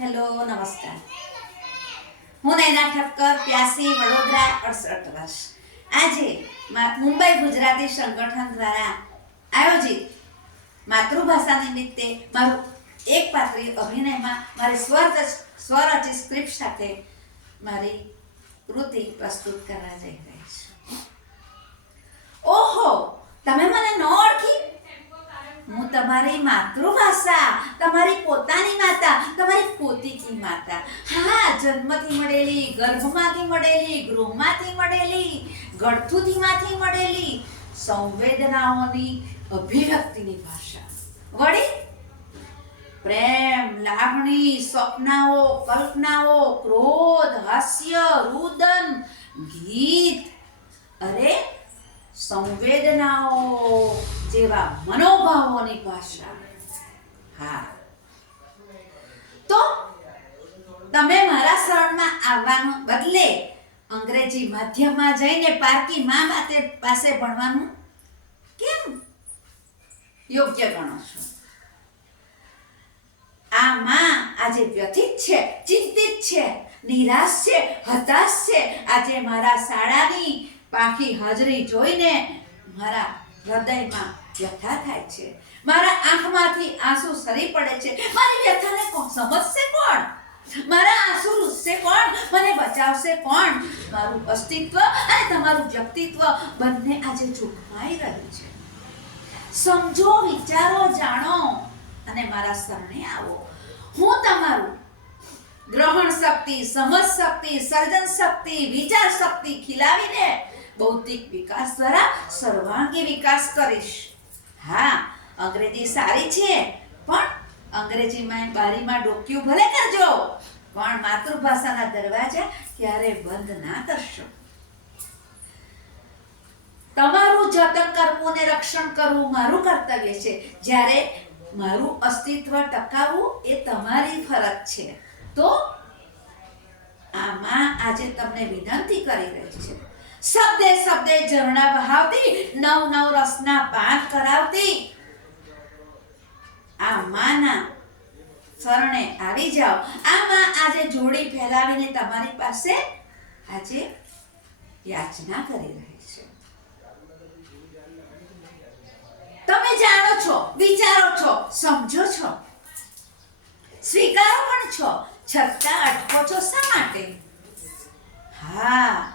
Hello, નમસ્કાર. હું નૈના ઠક્કર, પ્યાસી, વડોદરા, અડસઠ વર્ષ. આજે મુંબઈ ગુજરાતી સંગઠન દ્વારા આયોજિત માતૃભાષા નિમિત્તે મારું એક પાત્રી અભિનયમાં મારી સ્વર સ્વરચિત સ્ક્રિપ્ટ સાથે મારી કૃતિ પ્રસ્તુત કરવા જઈ રહી છું ઓહો તમે મને ન ઓળખી હું તમારી માતૃભાષા તમારી પોતાની માતા તમારી પોતીકી માતા. હા, જન્મથી મળેલી, ગર્ભમાંથી મળેલી, ગૃહમાંથી મળેલી, ગળથુથીમાંથી મળેલી સંવેદનાઓની અભિવ્યક્તિની ભાષા. વળી? પ્રેમ, લાગણી, સ્વપ્નાઓ, કલ્પનાઓ, ક્રોધ, હાસ્ય, રુદન, ગીત. અરે, સંવેદનાઓ જેવા મનોભાવોની ભાષા. હા તો તમે મારા શરણમાં આવવાનું બદલે અંગ્રેજી માધ્યમમાં જઈને પારકી મા માતે પાસે ભણવાનું કેમ યોગ્ય ગણો છો? આ માં આજે વ્યથિત છે, ચિંતિત છે, નિરાશ છે, હતાશ છે. આજે મારા શાળાની પાખી હાજરી જોઈને મારા હૃદયમાં વ્યથા થાય છે. મારા આંખમાંથી આંસુ સરી પડે છે. મારી વ્યથાને સમજશે કોણ? મારા આંસુ રૂસશે કોણ? મને બચાવશે કોણ? મારું અસ્તિત્વ અને તમારું વ્યક્તિત્વ બંને આજે જોખમાઈ રહ્યું છે. સમજો, વિચારો, જાણો અને મારા શરણે આવો. હું તમારું ગ્રહણ શક્તિ, સમજ શક્તિ, સર્જન શક્તિ, વિચાર શક્તિ ખીલાવીને બૌદ્ધિક વિકાસ દ્વારા સર્વાંગી વિકાસ કરીશ. હા, અંગ્રેજી સારી છે, પણ અંગ્રેજીમાં બારીમાં ડોક્યું ભલે કરજો, પણ માતૃભાષાના દરવાજા ક્યારે બંધ ના કરશો. તમારું જતન કરવું અને રક્ષણ કરવું મારું કર્તવ્ય છે. જ્યારે મારું અસ્તિત્વ ટકાવવું એ તમારી ફરજ છે. તો આમાં આજે તમને વિનંતી કરી રહી છે. શબ્દે શબ્દે ઝરણા વહાવતી, નવ નવ રસના પાન કરાવતી આ માના શરણે આવી જાઓ. આ માં આજે જોડી ફેલાવીને તમારી પાસે આજે યાચના કરી રહી છે. તમે જાણો છો, વિચારો છો, સમજો છો. સ્વીકારો પણ છો, છતાં અટકો છો શા માટે? હા,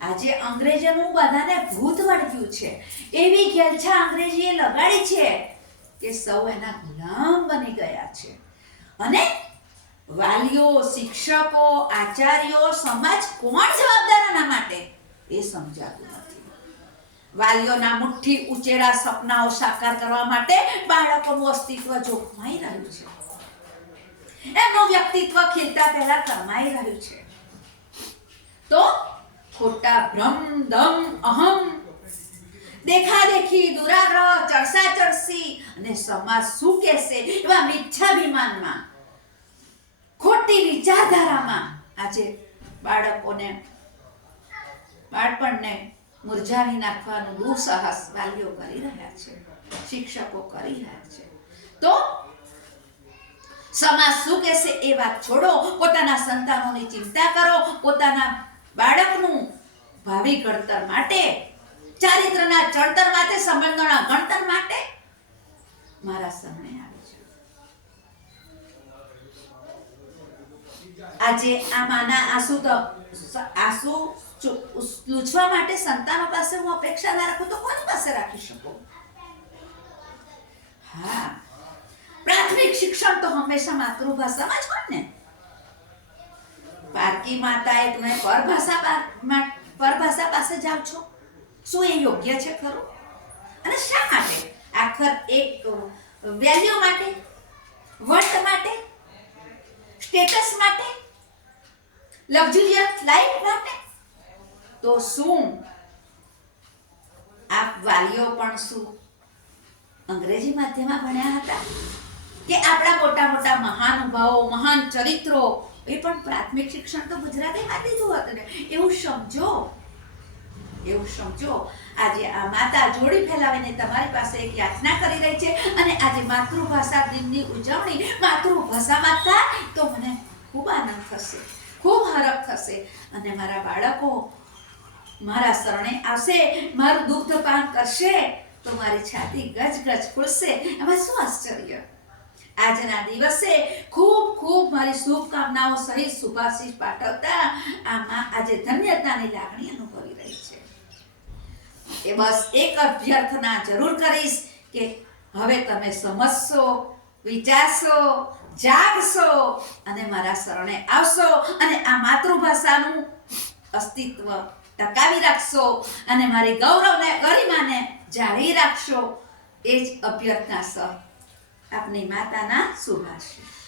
આજે અંગ્રેજોનું બધાને ભૂત વળગ્યું છે. એવી ઘેલછા અંગ્રેજીએ લગાડી છે. કે સૌ એના ગુલામ બની ગયા છે. અને વાલીઓ, શિક્ષકો, આચાર્યો, સમાજ કોણ જવાબદાર આના માટે? એ સમજાતું નથી. વાલીઓના મુઠ્ઠી ઉચેરા સપનાઓ સાકાર કરવા માટે બાળકોનું અસ્તિત્વ જોખમાઈ રહ્યું છે. એમનું વ્યક્તિત્વ ખીલતા પહેલા કરમાઈ રહ્યું છે. તો ખોટા ભ્રમ, દમ, અહમ, દેખાદેખી, દુરાગ્રહ ચર્ચા ચડસી અને સમાજ શું કહેશે એવા મિથ્યાભિમાનમાં. ખોટી વિચારધારામાં આજે બાળકોને, બાળપણને મુરઝાવી નાખવાનું દુઃસાહસ વાલીઓ કરી રહ્યા છે, શિક્ષકો કરી રહ્યા છે. તો સમાજ શું કહેશે એ વાત છોડો, પોતાના સંતાનોની ચિંતા કરો, પોતાના બાળકનું ભાવિ ઘડતર માટે, ચારિત્રના ચડતર માટે, સંબંધોના ગણતર માટે મારા શરણે આવે છે. આજે આ માના આંસુ તો આંસુ લૂછવા માટે સંતાનો પાસે હું અપેક્ષા ના રાખું તો કોની પાસે રાખી શકું? હા. પ્રાથમિક શિક્ષણ તો હંમેશા માતૃભાષામાં જ હોય ને. પારકી માતાએ તમે પરભાષા પરભાષા પાસે જાઓ છો. શું એ યોગ્ય છે ખરું? અને શા માટે? આખર એક વેલ્યુ માટે, વર્થ માટે, સ્ટેટસ માટે, લક્ઝુરિયસ લાઈફ માટે. તો શું? આપ વાલીઓ પણ શું અંગ્રેજી માધ્યમમાં ભણ્યા હતા? કે આપણા મોટા મોટા મહાનુભાવો મહાન ચરિત્રો, એ પણ પ્રાથમિક શિક્ષણ તો ગુજરાતીમાં દીધું હતું ને? એવું સમજો. એવું સમજો આજે આ માતા જોડી ફેલાવીને તમારી પાસે એક યાચના કરી રહી છે અને આજે માતૃભાષા દિનની ઉજવણી માતૃભાષામાં થાય, તો મને ખૂબ આનંદ થશે, ખૂબ હરખ થશે. અને મારા બાળકો મારા શરણે આવશે, મારું દુગ્ધપાન કરશે, તો મારી છાતી ગજ ગજ ખુલશે એમાં શું આશ્ચર્ય? આજના દિવસે ખૂબ ખૂબ મારી શુભકામનાઓ સહિત શુભાશીષ પાઠવતા આમાં આજે ધન્યતાની લાગણી અનુભવી રહી છે. એ બસ એક અભ્યર્થના જરૂર કરીશ કે હવે તમે સમજશો, વિચારશો, જાગશો અને મારા શરણે આવશો અને આ માતૃભાષાનું અસ્તિત્વ ટકાવી રાખશો અને મારી ગૌરવને, ગરિમાને જાળવી રાખશો. એ જ અભ્યર્થના સર આપની માતાના શુભાશીષ